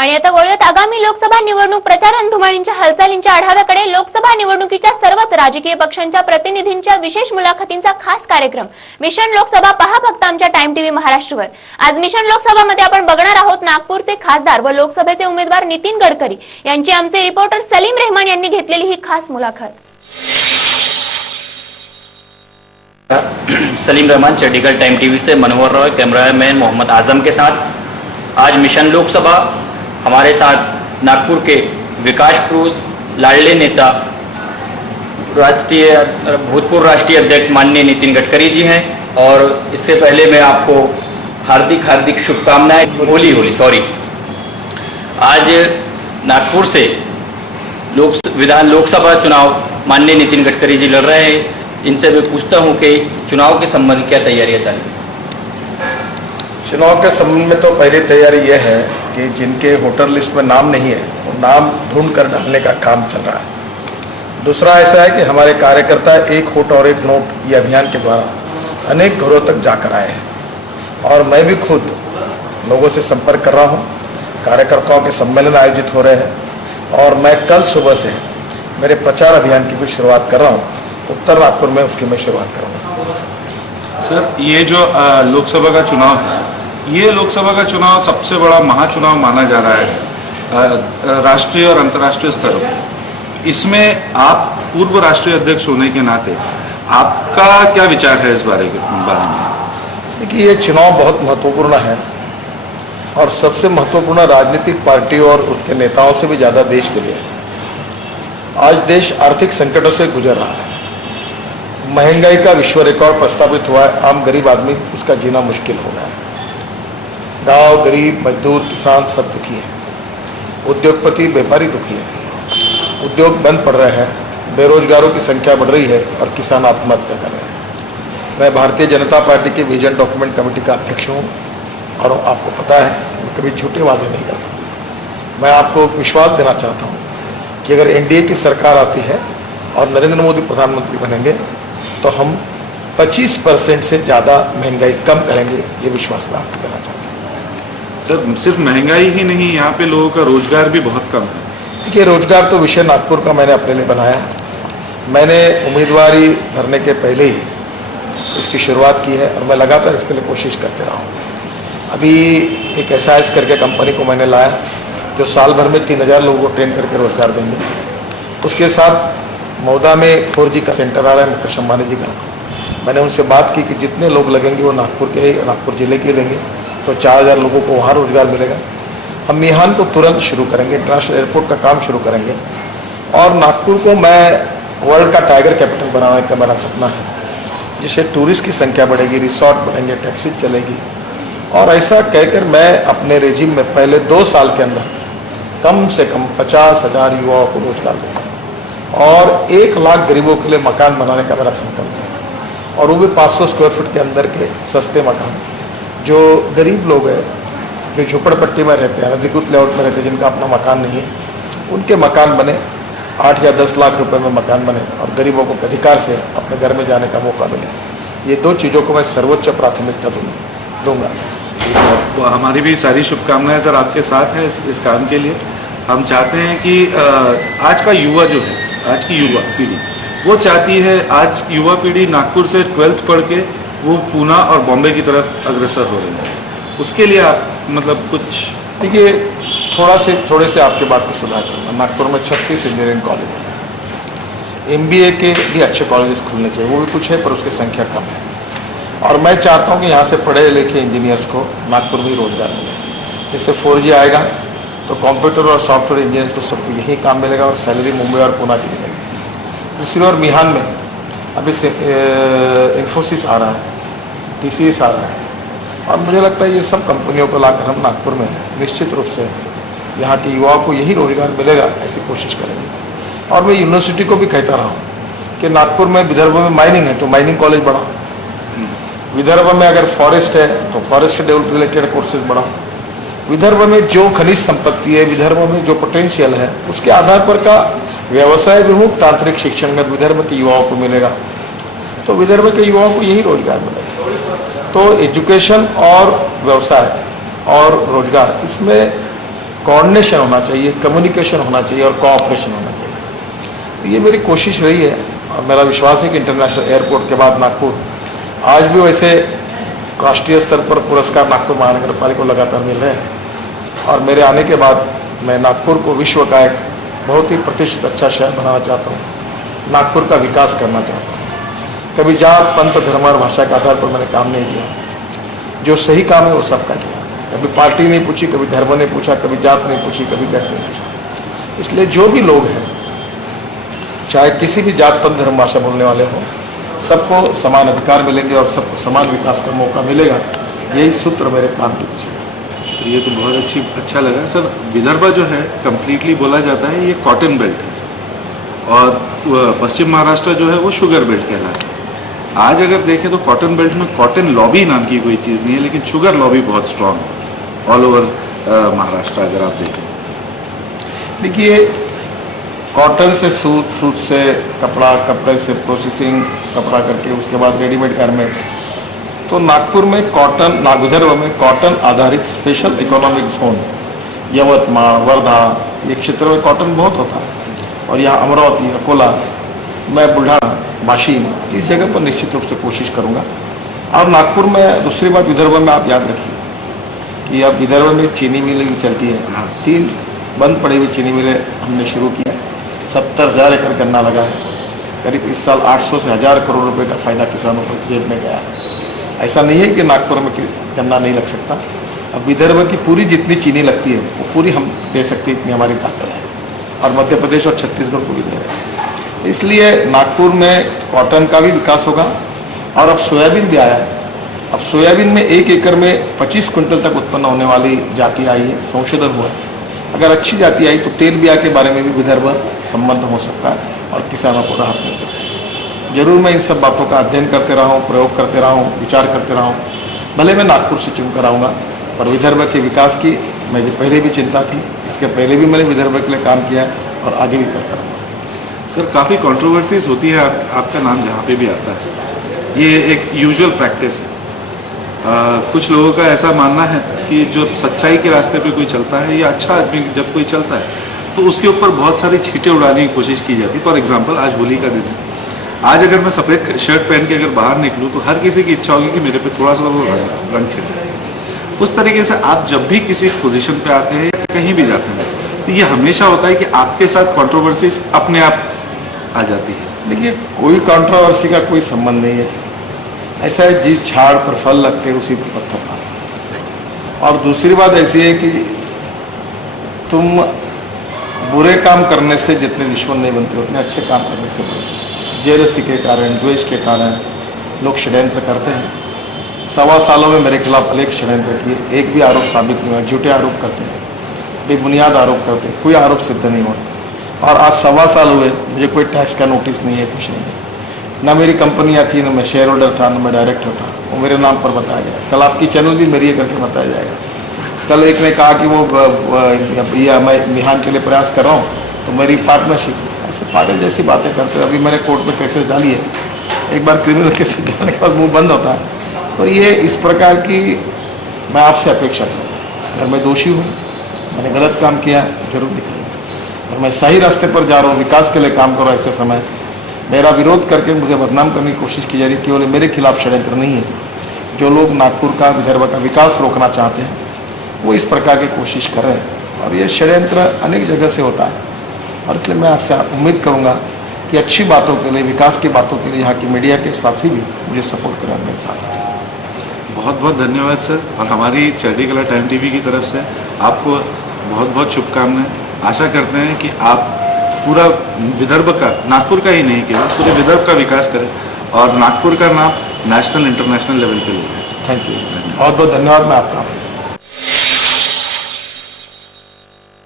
आणि आता वळूयात आगामी लोकसभा निवडणूक प्रचार रणधुमाळींच्या हालचालींच्या आढाव्याकडे. लोकसभा निवडणुकीच्या सर्वच राजकीय पक्षांच्या प्रतिनिधींच्या विशेष मुलाखतींचा खास कार्यक्रम मिशन लोकसभा पहा फक्त आमच्या टाइम टीव्ही महाराष्ट्रवर. आज मिशन लोकसभा मध्ये आपण बघणार आहोत नागपूरचे खासदार व लोकसभेचे उमेदवार नितीन गडकरी यांची आमचे रिपोर्टर सलीम रहमान यांनी घेतलेली ही खास मुलाखत. सलीम रहमान, चंडीगढ़ टाइम टीवी से मनोहर रॉय, कैमरामैन मोहम्मद आजम के साथ आज मिशन लोकसभा. हमारे साथ नागपुर के विकास पुरुष, लाडले नेता, भूतपूर्व राष्ट्रीय अध्यक्ष माननीय नितिन गडकरी जी हैं. और इससे पहले मैं आपको हार्दिक शुभकामनाएं. होली आज नागपुर से लोकसभा चुनाव माननीय नितिन गडकरी जी लड़ रहे हैं. इनसे मैं पूछता हूं कि चुनाव के संबंध क्या तैयारियां चल रही? चुनाव के संबंध में तो पहली तैयारी यह है कि जिनके वोटर लिस्ट में नाम नहीं है वो नाम ढूंढ कर डालने का काम चल रहा है. दूसरा ऐसा है कि हमारे कार्यकर्ता एक वोट और एक नोट ये अभियान के द्वारा अनेक घरों तक जाकर आए हैं और मैं भी खुद लोगों से संपर्क कर रहा हूँ. कार्यकर्ताओं के सम्मेलन आयोजित हो रहे हैं और मैं कल सुबह से मेरे प्रचार अभियान की भी शुरुआत कर रहा हूँ. उत्तर नागपुर में उसकी मैं शुरुआत करूँगा. सर, ये जो लोकसभा का चुनाव है, ये लोकसभा का चुनाव सबसे बड़ा महाचुनाव माना जा रहा है राष्ट्रीय और अंतर्राष्ट्रीय स्तर पर. इसमें आप पूर्व राष्ट्रीय अध्यक्ष होने के नाते आपका क्या विचार है इस बारे में? देखिए, ये चुनाव बहुत महत्वपूर्ण है और सबसे महत्वपूर्ण राजनीतिक पार्टी और उसके नेताओं से भी ज़्यादा देश के लिए है. आज देश आर्थिक संकटों से गुजर रहा है. महंगाई का विश्व रिकॉर्ड प्रस्तावित हुआ है. आम गरीब आदमी उसका जीना मुश्किल हो गया है. गांव, गरीब, मजदूर, किसान सब दुखी है. उद्योगपति, व्यापारी दुखी है. उद्योग बंद पड़ रहे हैं, बेरोजगारों की संख्या बढ़ रही है और किसान आत्महत्या कर रहे हैं. मैं भारतीय जनता पार्टी की विजन डॉक्यूमेंट कमेटी का अध्यक्ष हूँ और आपको पता है मैं कभी झूठे वादे नहीं करता. मैं आपको विश्वास देना चाहता हूँ कि अगर एनडीए की सरकार आती है और नरेंद्र मोदी प्रधानमंत्री बनेंगे तो हम 25% से ज़्यादा महंगाई कम करेंगे. ये विश्वास मैं आपको देना चाहता हूँ. सर, सिर्फ महंगाई ही नहीं, यहाँ पे लोगों का रोजगार भी बहुत कम है. देखिए, रोजगार तो विषय नागपुर का मैंने अपने लिए बनाया. मैंने उम्मीदवारी भरने के पहले ही इसकी शुरुआत की है और मैं लगातार इसके लिए कोशिश करते रहा हूँ. अभी एक SAS करके कंपनी को मैंने लाया जो साल भर में 3000 लोगों को ट्रेन करके रोजगार देंगे. उसके साथ मौदा में 4G का सेंटर आ रहा है मुकेश अंबानी जी का. मैंने उनसे बात की कि जितने लोग लगेंगे वो नागपुर जिले के लेंगे तो 4000 लोगों को वहाँ रोजगार मिलेगा. हम मिहान को तुरंत शुरू करेंगे, इंटरनेशनल एयरपोर्ट का काम शुरू करेंगे और नागपुर को मैं वर्ल्ड का टाइगर कैपिटल बनाने का मेरा सपना है, जिससे टूरिस्ट की संख्या बढ़ेगी, रिसोर्ट बढ़ेंगे, टैक्सी चलेगी. और ऐसा कहकर मैं अपने रेजिम में पहले 2 साल के अंदर कम से कम 50,000 युवाओं को रोजगार दूंगा और 1 लाख गरीबों के लिए मकान बनाने का मेरा संकल्प है. और वो भी 500 स्क्वायर फीट के अंदर के सस्ते मकान. जो गरीब लोग हैं, जो झोपड़पट्टी में रहते हैं, अधिकृत लेआउट में रहते हैं, जिनका अपना मकान नहीं है, उनके मकान बने. 8 या 10 लाख रुपए में मकान बने और गरीबों को अधिकार से अपने घर में जाने का मौका मिले. ये 2 चीज़ों को मैं सर्वोच्च प्राथमिकता दूंगा. तो हमारी भी सारी शुभकामनाएं सर आपके साथ हैं इस काम के लिए. हम चाहते हैं कि आज का युवा जो है, आज की युवा पीढ़ी वो चाहती है, आज युवा पीढ़ी नागपुर से 12th पढ़ के वो पूना और बॉम्बे की तरफ अग्रसर हो रही है. उसके लिए आप मतलब कुछ देखिए, थोड़े से आपके बात को सुधार करना. नागपुर में 36 इंजीनियरिंग कॉलेज है. MBA के भी अच्छे कॉलेजेस खुलने चाहिए. वो भी कुछ है पर उसकी संख्या कम है. और मैं चाहता हूँ कि यहाँ से पढ़े लिखे इंजीनियर्स को नागपुर में ही रोजगार मिले. जिससे 4G आएगा तो कंप्यूटर और सॉफ्टवेयर इंजीनियर्स को सबको यही काम मिलेगा और सैलरी मुंबई और पुणे की मिलेगी. दूसरी ओर मिहान में अभी से इन्फोसिस आ रहा है, TCS आ रहा है और मुझे लगता है ये सब कंपनियों को लाकर हम नागपुर में निश्चित रूप से यहाँ के युवाओं को यही रोजगार मिलेगा, ऐसी कोशिश करेंगे. और मैं यूनिवर्सिटी को भी कहता रहा हूँ कि नागपुर में विदर्भ में माइनिंग है तो माइनिंग कॉलेज बढ़ाओ. विदर्भ में अगर फॉरेस्ट है तो फॉरेस्ट रिलेटेड कोर्सेज बढ़ाओ. विदर्भ में जो खनिज संपत्ति है, विदर्भ में जो पोटेंशियल है, उसके आधार पर का व्यवसाय विमुख तांत्रिक शिक्षण में विदर्भ के युवाओं को मिलेगा तो विदर्भ के युवाओं को यही रोजगार मिलेगा. तो एजुकेशन और व्यवसाय और रोजगार, इसमें कोऑर्डिनेशन होना चाहिए, कम्युनिकेशन होना चाहिए और कोऑपरेशन होना चाहिए। ये मेरी कोशिश रही है और मेरा विश्वास है कि इंटरनेशनल एयरपोर्ट के बाद नागपुर, आज भी वैसे राष्ट्रीय स्तर पर पुरस्कार नागपुर महानगर पालिका को लगातार मिल रहे हैं और मेरे आने के बाद मैं नागपुर को विश्व का एक बहुत ही प्रतिष्ठित अच्छा शहर बनाना चाहता हूँ, नागपुर का विकास करना चाहता हूँ। कभी जात पंथ धर्म और भाषा के आधार पर मैंने काम नहीं किया, जो सही काम है वो सबका किया। कभी पार्टी नहीं पूछी, कभी धर्म नहीं पूछा, कभी जात नहीं पूछी, कभी व्यक्ति नहीं पूछा। इसलिए जो भी लोग हैं, चाहे किसी भी जात पंथ धर्म भाषा बोलने वाले हों, सबको समान अधिकार मिलेंगे और सबको समान विकास का मौका मिलेगा। यही सूत्र मेरे काम के पीछे है। सर ये तो बहुत अच्छा लगा। सर विदर्भ जो है कंप्लीटली बोला जाता है ये कॉटन बेल्ट है और पश्चिम महाराष्ट्र जो है वो शुगर बेल्ट कहलाता है। आज अगर देखें तो कॉटन बेल्ट में कॉटन लॉबी नाम की कोई चीज़ नहीं है, लेकिन शुगर लॉबी बहुत स्ट्रांग है ऑल ओवर महाराष्ट्र। अगर आप देखें, देखिए कॉटन से सूत, सूत से कपड़ा, कपड़े से प्रोसेसिंग कपड़ा करके उसके बाद रेडीमेड गारमेंट्स, तो नागपुर में कॉटन, विदर्भ में कॉटन आधारित special economic zone, Yavatmal, Wardha, ये क्षेत्र में कॉटन बहुत होता है और यहाँ अमरावती, अकोला, मैं बुल्ढाना, वाशिम, इस जगह पर निश्चित रूप से कोशिश करूँगा। और नागपुर में दूसरी बात, विदर्भ में आप याद रखिए कि अब विदर्भ में चीनी मिलें भी चलती है। 3 बंद पड़ी हुई चीनी मिलें हमने शुरू किया, 70,000 एकड़ गन्ना लगा है, करीब इस साल 800 से 1000 करोड़ रुपए का फायदा किसानों को जेब में गया है। ऐसा नहीं है कि नागपुर में गन्ना नहीं लग सकता। अब विदर्भ की पूरी जितनी चीनी लगती है वो पूरी हम दे सकते, इतनी हमारी ताकत है और मध्य प्रदेश और छत्तीसगढ़ को भी दे रहे हैं। इसलिए नागपुर में कॉटन का भी विकास होगा और अब सोयाबीन भी आया है। अब सोयाबीन में 1 एकड़ में 25 क्विंटल तक उत्पन्न होने वाली जाति आई है, संशोधन हुआ है। अगर अच्छी जाति आई तो तेल ब्याह के बारे में भी विदर्भ संबंध हो सकता है और किसानों को राहत मिल सकती है। जरूर मैं इन सब बातों का अध्ययन करते रहा हूँ, प्रयोग करते रहा हूँ, विचार करते रहा हूँ। भले मैं नागपुर से चुन कर आऊँगा, पर विदर्भ के विकास की मुझे पहले भी चिंता थी, इसके पहले भी मैंने विदर्भ के लिए काम किया है और आगे भी करता रहूँगा। सर काफ़ी कंट्रोवर्सीज होती है आपका नाम जहाँ पे भी आता है, ये एक यूजुअल प्रैक्टिस है। कुछ लोगों का ऐसा मानना है कि जो सच्चाई के रास्ते पे कोई चलता है या अच्छा आदमी जब कोई चलता है तो उसके ऊपर बहुत सारी छींटें उड़ाने की कोशिश की जाती है। फॉर एग्जांपल आज होली का दिन है, आज अगर मैं सफ़ेद शर्ट पहन के अगर बाहर निकलूँ तो हर किसी की इच्छा होगी कि मेरे पे थोड़ा सा वो रंग छिड़के। उस तरीके से आप जब भी किसी पोजीशन पे आते हैं या कहीं भी जाते हैं तो ये हमेशा होता है कि आपके साथ कंट्रोवर्सीज अपने आप आ जाती है। देखिए कोई कंट्रोवर्सी का कोई संबंध नहीं है। ऐसा है जिस झाड़ पर फल लगते हैं उसी पर पत्थर मारते। और दूसरी बात ऐसी है कि तुम बुरे काम करने से जितने दुश्मन नहीं बनते उतने अच्छे काम करने से बनते हैं। जेलसी के कारण, द्वेष के कारण लोग षड्यंत्र करते हैं। 1.25 सालों में मेरे खिलाफ अनेक षड्यंत्र किए, एक भी आरोप साबित नहीं हुआ। झूठे आरोप करते हैं, बेबुनियाद आरोप करते हैं, कोई आरोप सिद्ध नहीं हुआ। और आज 1.25 साल हुए, मुझे कोई टैक्स का नोटिस नहीं है, कुछ नहीं है। ना मेरी कंपनियां थी, ना मैं शेयर होल्डर था, ना मैं डायरेक्टर था, वो मेरे नाम पर बताया गया। कल आपकी चैनल भी मेरी करके बताया जाएगा। कल एक ने कहा कि वो मैं मिहान के लिए प्रयास कर रहा हूँ तो मेरी पार्टनरशिप, ऐसे पागल जैसी बातें करते हैं। अभी मैंने कोर्ट में केसेस डाली है, एक बार क्रिमिनल केसेस डालने के बाद मुँह बंद होता है। तो ये इस प्रकार की मैं आपसे अपेक्षा करूँ, अगर मैं दोषी हूँ, मैंने गलत काम किया, जरूर दिखाइए। और मैं सही रास्ते पर जा रहा हूँ, विकास के लिए काम कर रहा हूँ। ऐसे समय मेरा विरोध करके मुझे बदनाम करने की कोशिश की जा रही है, केवल मेरे खिलाफ षड्यंत्र नहीं है। जो लोग नागपुर का, विदर्भ का विकास रोकना चाहते हैं वो इस प्रकार की कोशिश कर रहे हैं और ये षड्यंत्र अनेक जगह से होता है। और इसलिए मैं आपसे उम्मीद करूंगा कि अच्छी बातों के लिए, विकास की बातों के लिए यहाँ की मीडिया के साथी भी मुझे सपोर्ट करें मेरे साथ। बहुत बहुत धन्यवाद सर, और हमारी चढ़ती कला टाइम टीवी की तरफ से आपको बहुत बहुत शुभकामनाएं। आशा करते हैं कि आप पूरा विदर्भ का, नागपुर का ही नहीं केवल पूरे विदर्भ का विकास करें और नागपुर का नाम नेशनल इंटरनेशनल लेवल पे ले जाए। थैंक यू, बहुत बहुत धन्यवाद मैं आपका।